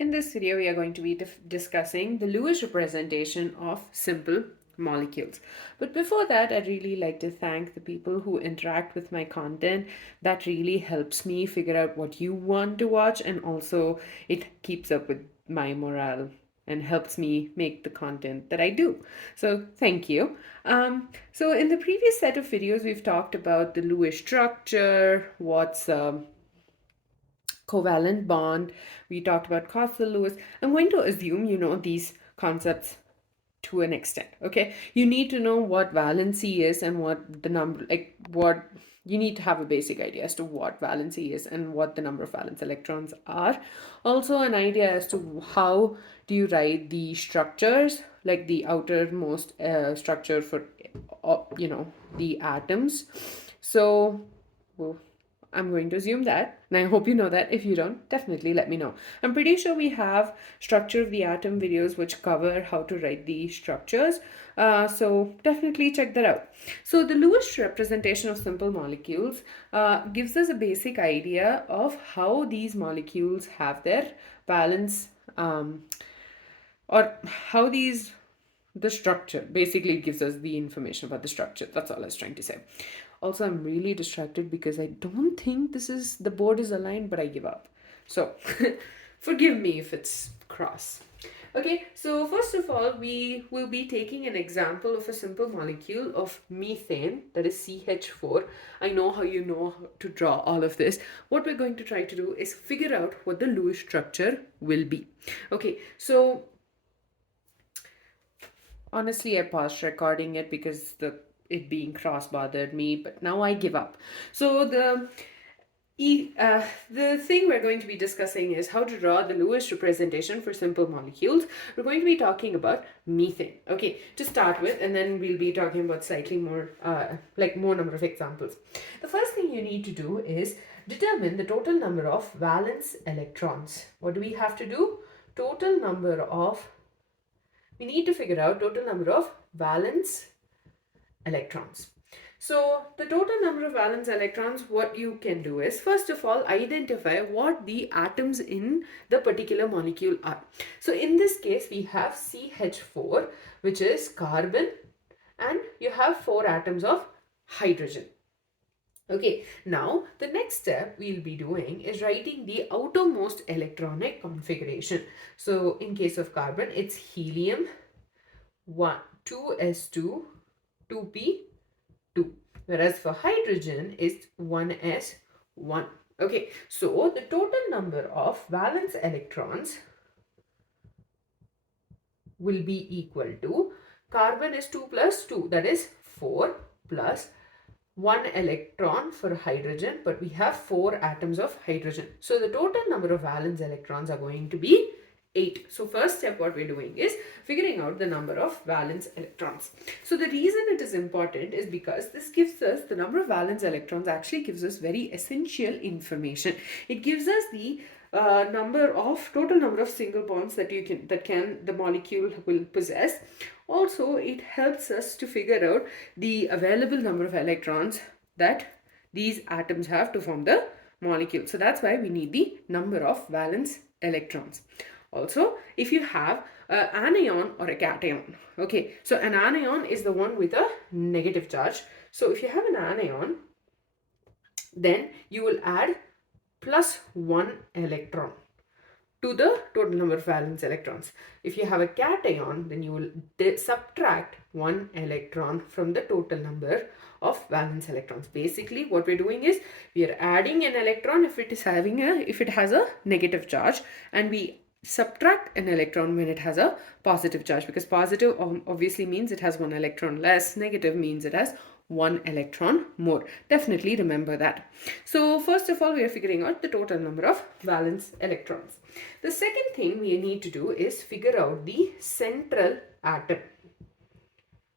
In this video, we are going to be discussing the Lewis representation of simple molecules. But before that, I'd really like to thank the people who interact with my content. That really helps me figure out what you want to watch, and also it keeps up with my morale and helps me make the content that I do. So thank you. So in the previous set of videos, we've talked about the Lewis structure, what's covalent bond. We talked about Kossel Lewis. I'm going to assume you know these concepts to an extent. Okay, you need to know what valency is and what the number, like what you need to have a basic idea as to what valency is and what the number of valence electrons are. Also, an idea as to how do you write the structures, like the outermost structure for, the atoms. So, well, I'm going to assume that, and I hope you know that. If you don't, definitely let me know. I'm pretty sure we have structure of the atom videos which cover how to write the structures. So definitely check that out. So the Lewis representation of simple molecules gives us a basic idea of how these molecules have their valence, or how these the structure basically gives us the information about the structure. That's all I was trying to say. Also, I'm really distracted because I don't think the board is aligned, but I give up. So forgive me if it's cross. Okay, so first of all, we will be taking an example of a simple molecule of methane, that is CH4. I know how you know how to draw all of this. What we're going to try to do is figure out what the Lewis structure will be. Okay, so honestly, I paused recording it because it being cross bothered me, but now I give up. So the thing we're going to be discussing is how to draw the Lewis representation for simple molecules. We're going to be talking about methane. Okay, to start with, and then we'll be talking about slightly more, more number of examples. The first thing you need to do is determine the total number of valence electrons. What do we have to do? We need to figure out total number of valence electrons. So the total number of valence electrons, what you can do is, first of all, identify what the atoms in the particular molecule are. So in this case, we have CH4, which is carbon, and you have 4 atoms of hydrogen. Okay, now the next step we'll be doing is writing the outermost electronic configuration. So in case of carbon, it's helium 1, 2s2, 2p2. Whereas for hydrogen, it's 1s1. Okay, so the total number of valence electrons will be equal to, carbon is 2 plus 2, that is 4, plus 1 electron for hydrogen, but we have 4 atoms of hydrogen. So the total number of valence electrons are going to be 8. So first step what we're doing is figuring out the number of valence electrons. So the reason it is important is because this gives us the number of valence electrons, actually gives us very essential information. It gives us the total number of single bonds that the molecule will possess. Also, it helps us to figure out the available number of electrons that these atoms have to form the molecule. So that's why we need the number of valence electrons. Also, if you have an anion or a cation, okay, so an anion is the one with a negative charge. So if you have an anion, then you will add plus 1 electron to the total number of valence electrons. If you have a cation, then you will subtract 1 electron from the total number of valence electrons. Basically, what we're doing is we are adding an electron if it has a negative charge, and we subtract an electron when it has a positive charge, because positive obviously means it has 1 electron less, negative means it has 1 electron more. Definitely remember that. So first of all, we are figuring out the total number of valence electrons. The second thing we need to do is figure out the central atom.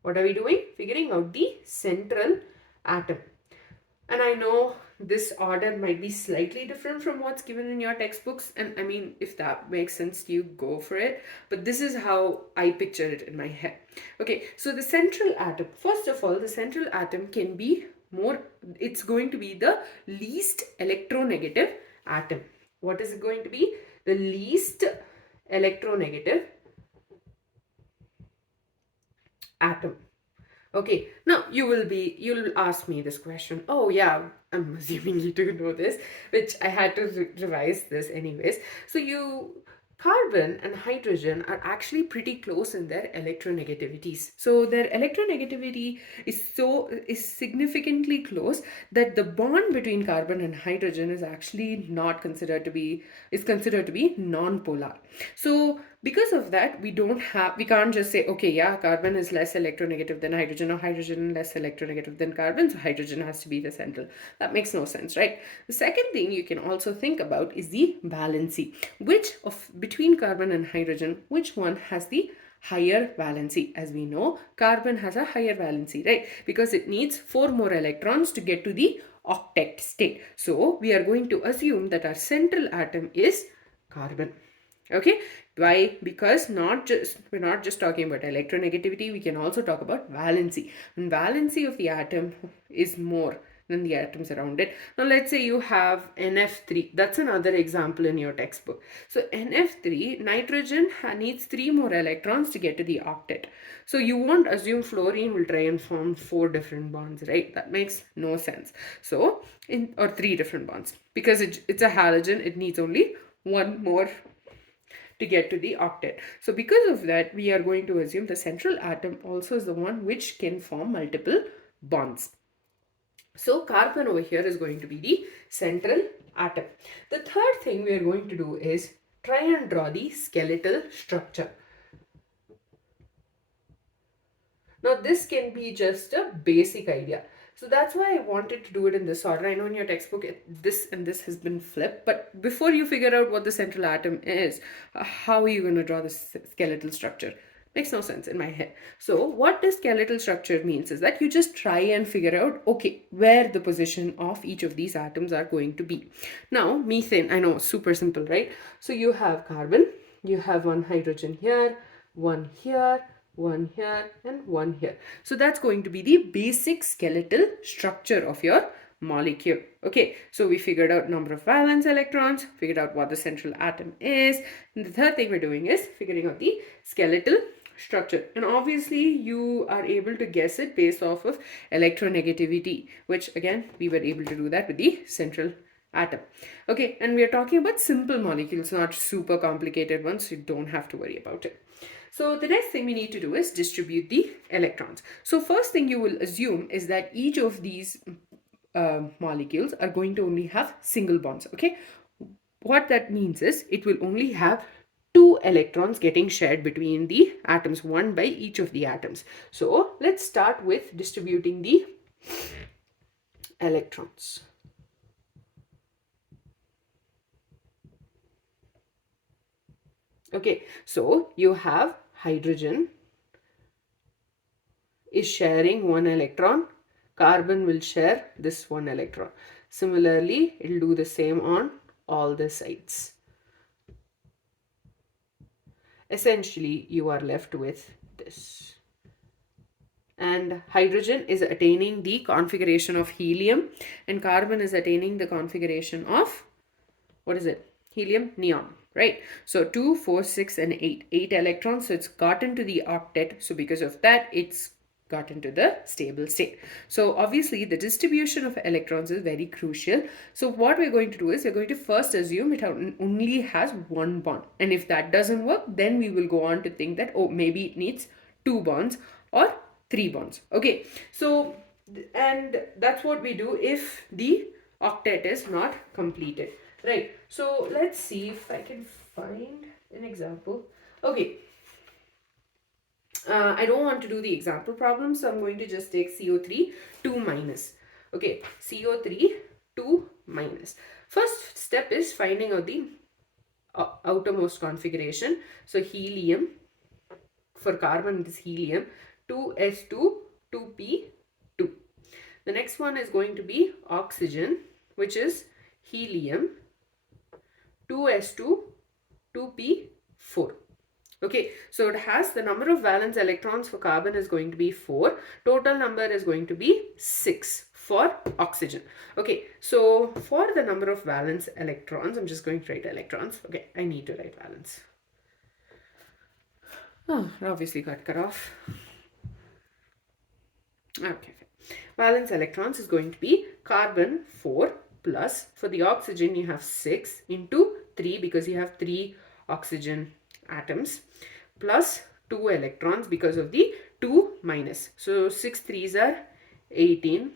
What are we doing? Figuring out the central atom. And I know this order might be slightly different from what's given in your textbooks, and I mean, if that makes sense to you, go for it, but this is how I picture it in my head. Okay, so the central atom, first of all, the central atom can be it's going to be the least electronegative atom. What is it going to be? The least electronegative atom. Okay, now you'll ask me this question. Oh yeah, I'm assuming you do know this, which I had to revise this anyways. So carbon and hydrogen are actually pretty close in their electronegativities. So their electronegativity is significantly close that the bond between carbon and hydrogen is actually not considered to be is considered to be non-polar. So because of that, we can't just say, okay, yeah, carbon is less electronegative than hydrogen, or hydrogen less electronegative than carbon, so hydrogen has to be the central. That makes no sense, right? The second thing you can also think about is the valency. Between carbon and hydrogen, which one has the higher valency? As we know, carbon has a higher valency, right? Because it needs 4 more electrons to get to the octet state. So we are going to assume that our central atom is carbon. Okay, why? Because we're not just talking about electronegativity, we can also talk about valency. And valency of the atom is more than the atoms around it. Now let's say you have NF3. That's another example in your textbook. So NF3, nitrogen needs 3 more electrons to get to the octet. So you won't assume fluorine will try and form 4 different bonds, right? That makes no sense. So or 3 different bonds, because it's a halogen, it needs only 1 more to get to the octet. So because of that, we are going to assume the central atom also is the one which can form multiple bonds. So carbon over here is going to be the central atom. The third thing we are going to do is try and draw the skeletal structure. Now this can be just a basic idea. So that's why I wanted to do it in this order. I know in your textbook this and this has been flipped, but before you figure out what the central atom is, how are you going to draw the skeletal structure? Makes no sense in my head. So what the skeletal structure means is that you just try and figure out, okay, where the position of each of these atoms are going to be. Now methane, I know, super simple, right? So you have carbon, you have one hydrogen here, one here, one here, and one here. So that's going to be the basic skeletal structure of your molecule. Okay, so we figured out number of valence electrons, figured out what the central atom is, and the third thing we're doing is figuring out the skeletal structure. And obviously you are able to guess it based off of electronegativity, which again we were able to do that with the central atom. Okay, and we are talking about simple molecules, not super complicated ones, so you don't have to worry about it. So the next thing we need to do is distribute the electrons. So first thing you will assume is that each of these molecules are going to only have single bonds. Okay, what that means is it will only have 2 electrons getting shared between the atoms, one by each of the atoms. So let's start with distributing the electrons. Okay, so you have hydrogen is sharing 1 electron. Carbon will share this 1 electron. Similarly, it will do the same on all the sides. Essentially, you are left with this. And hydrogen is attaining the configuration of helium, and carbon is attaining the configuration of, what is it? Helium, neon, right? So 2, 4, 6, and 8. 8 electrons, so it's gotten to the octet. So because of that, it's got into the stable state. So obviously the distribution of electrons is very crucial. So what we're going to do is we're going to first assume it only has 1 bond. And if that doesn't work, then we will go on to think that, oh, maybe it needs 2 bonds or 3 bonds. Okay, so, and that's what we do if the octet is not completed. Right, so let's see if I can find an example. Okay, I don't want to do the example problem, so I'm going to just take CO3 2 minus. Okay, CO3 2 minus. First step is finding out the outermost configuration. So helium, for carbon it is helium, 2s2 2p2. The next one is going to be oxygen, which is helium, 2s2 2p4. Okay, so it has the number of valence electrons for carbon is going to be 4. Total number is going to be 6 for oxygen. Okay, so for the number of valence electrons, I'm just going to write electrons. Okay, I need to write valence. Oh, it obviously got cut off. Okay. Valence electrons is going to be carbon 4 plus, for the oxygen you have 6 into 3 because you have 3 oxygen atoms, plus 2 electrons because of the 2 minus. So 6 threes are 18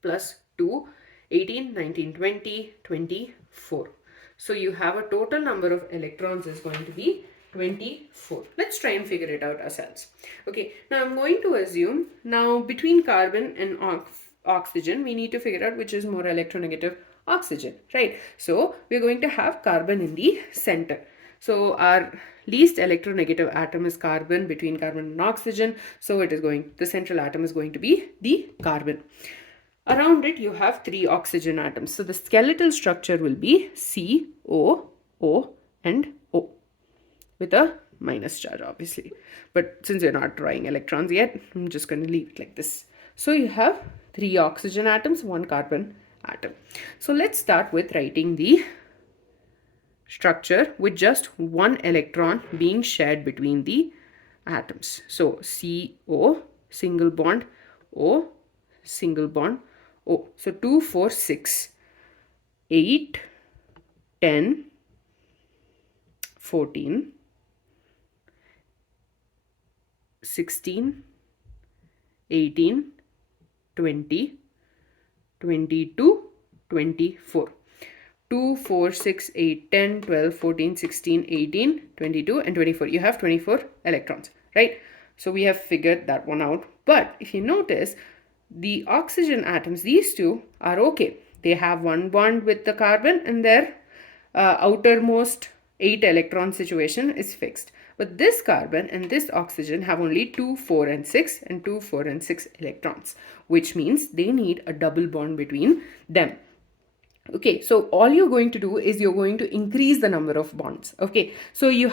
plus 2, 18, 19, 20, 24. So you have a total number of electrons is going to be 24. Let's try and figure it out ourselves. Okay, now I'm going to assume now between carbon and oxygen, we need to figure out which is more electronegative, oxygen, right? So we're going to have carbon in the center. So our least electronegative atom is carbon between carbon and oxygen. So it is going, the central atom is going to be the carbon. Around it, you have 3 oxygen atoms. So the skeletal structure will be C, O, O, and O with a minus charge, obviously. But since we're not drawing electrons yet, I'm just going to leave it like this. So you have 3 oxygen atoms, 1 carbon atom. So let's start with writing the structure with just 1 electron being shared between the atoms. So CO, single bond, O, single bond, O. So 2, 4, 6, 8, 10, 14, 16, 18, 20, 22, 24. 2, 4, 6, 8, 10, 12, 14, 16, 18, 22, and 24. You have 24 electrons, right? So we have figured that one out. But if you notice, the oxygen atoms, these two are okay. They have one bond with the carbon and their outermost 8 electron situation is fixed. But this carbon and this oxygen have only 2, 4, and 6 and 2, 4, and 6 electrons, which means they need a double bond between them. Okay, so all you're going to do is you're going to increase the number of bonds. Okay, so you're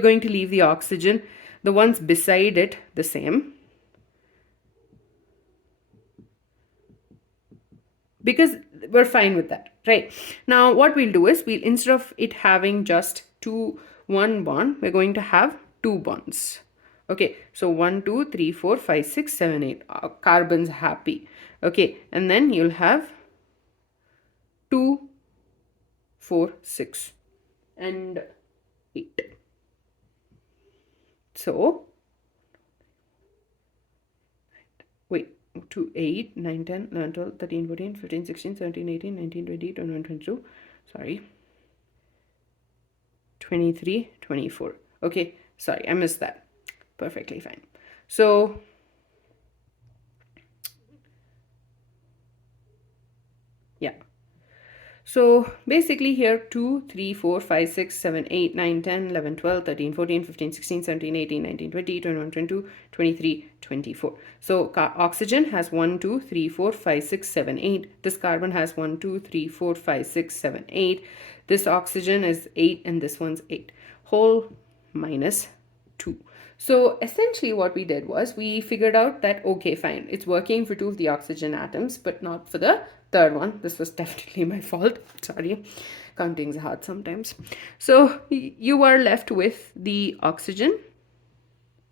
going to leave the oxygen, the ones beside it, the same, because we're fine with that, right? Now what we'll do is we'll, instead of it having just one bond, we're going to have 2 bonds. Okay, so 1, 2, 3, 4, 5, 6, 7, 8 carbons happy. Okay, and then you'll have 2, 4, 6, and 8. So wait, 2, 8, 9, 10, 11, 12, 13, 14, 15, 16, 17, 18, 19, 20, 21, 22, sorry, 23, 24. Okay, sorry, I missed that. Perfectly fine. So yeah. So basically here 2, 3, 4, 5, 6, 7, 8, 9, 10, 11, 12, 13, 14, 15, 16, 17, 18, 19, 20, 21, 22, 23, 24. So oxygen has 1, 2, 3, 4, 5, 6, 7, 8. This carbon has 1, 2, 3, 4, 5, 6, 7, 8. This oxygen is 8 and this one's 8. Whole minus 2. So essentially what we did was we figured out that, okay, fine, it's working for 2 of the oxygen atoms, but not for the third one. This was definitely my fault. Sorry. Counting is hard sometimes. So you are left with the oxygen,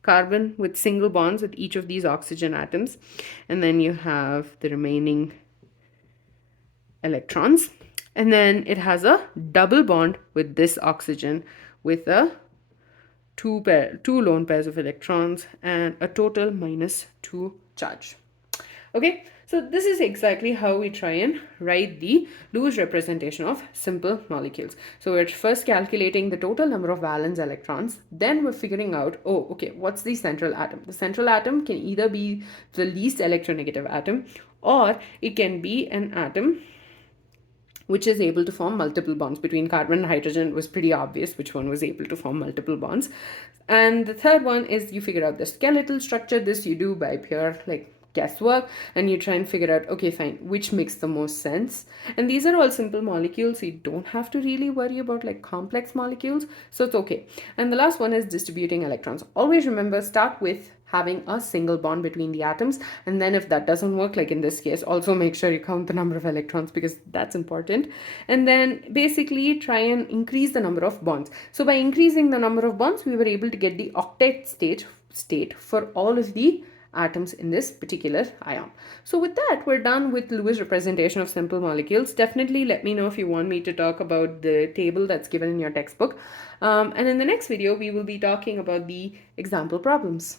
carbon with single bonds with each of these oxygen atoms. And then you have the remaining electrons. And then it has a double bond with this oxygen with a two lone pairs of electrons and a total minus 2 charge. Okay, so this is exactly how we try and write the loose representation of simple molecules. So we're first calculating the total number of valence electrons, then we're figuring out, oh, okay, what's the central atom? The central atom can either be the least electronegative atom, or it can be an atom which is able to form multiple bonds between carbon and hydrogen. It was pretty obvious which one was able to form multiple bonds. And the third one is you figure out the skeletal structure. This you do by pure guesswork, and you try and figure out, okay, fine, which makes the most sense. And these are all simple molecules, so you don't have to really worry about complex molecules, so it's okay. And the last one is distributing electrons. Always remember, start with having a single bond between the atoms. And then if that doesn't work, like in this case, also make sure you count the number of electrons because that's important. And then basically try and increase the number of bonds. So by increasing the number of bonds, we were able to get the octet state for all of the atoms in this particular ion. So with that, we're done with Lewis representation of simple molecules. Definitely let me know if you want me to talk about the table that's given in your textbook. And in the next video, we will be talking about the example problems.